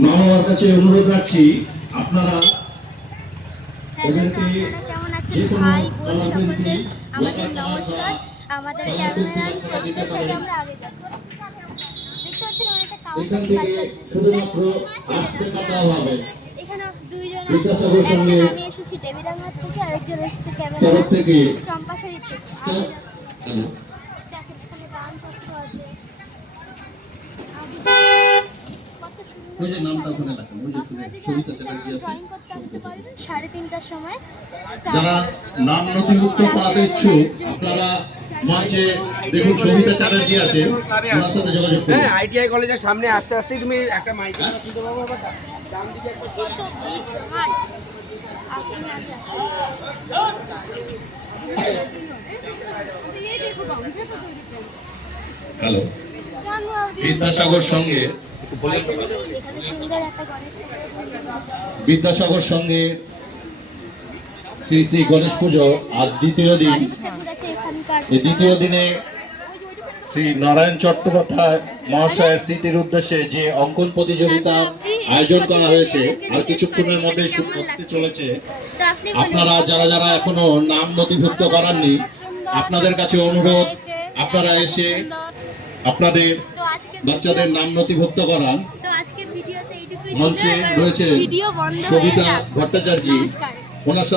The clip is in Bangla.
মা বাবার কাছে অনুরোধ রাখছি আপনারা হ্যালো, আপনারা কেমন আছেন ভাই বোন সকলকে আমাদের নমস্কার। আমাদের ক্যামেরাম্যান প্রদীপের সাথে আমরা আগে যাচ্ছি। দেখতে পাচ্ছেন আমার একটা কাউন্টার গাড়ি আছে। শুধুমাত্র আসতে কথা হবে। এখানে দুইজন, একজন আমি এসেছি দেবীরামহাট থেকে, আরেকজন এসেছে ক্যামেরাম্যান চম্পাশাড়ি থেকে। দেখেন এখানে দানপত্র আছে। ওই যে নামটা ওখানে লেখা, ওই যে তুমি সবিতা চ্যাটার্জি আছে। ড্রয়িং করতে আসতে পারবেন 3:30টার সময়। যারা নাম নথিভুক্ত করাতে ইচ্ছুক আপনারা মঞ্চে দেখুন সবিতা চ্যাটার্জি আছে, ওনার সাথে যোগাযোগ করুন। হ্যাঁ, আইটিআই কলেজের সামনে আস্তে আস্তে তুমি একটা মাইক শুনতে পাবো। ব্যাপারটা ডান দিকে একটা কত ভিড় জমাট। আপনি না হ্যালো, বিদ্যাসাগর সঙ্গে বিদ্যাসাগর সঙ্গে শ্রী শ্রী গণেশ পুজো আজ দ্বিতীয় দিন। এই দ্বিতীয় দিনে শ্রী নারায়ণ চট্টোপাধ্যায় মহাশয়ের স্মৃতির উদ্দেশ্যে যে অঙ্কন প্রতিযোগিতা আয়োজন করা হয়েছে আর কিছুক্ষণের মধ্যে শুরু করতে চলেছে। আপনারা যারা যারা এখনো নাম নথিভুক্ত করাননি, আপনাদের কাছে অনুরোধ আপনারা এসে আপনাদের বাচ্চাদের নাম নথিভুক্ত করান। মঞ্চে রয়েছে সবিতা ভট্টাচার্য, ওনার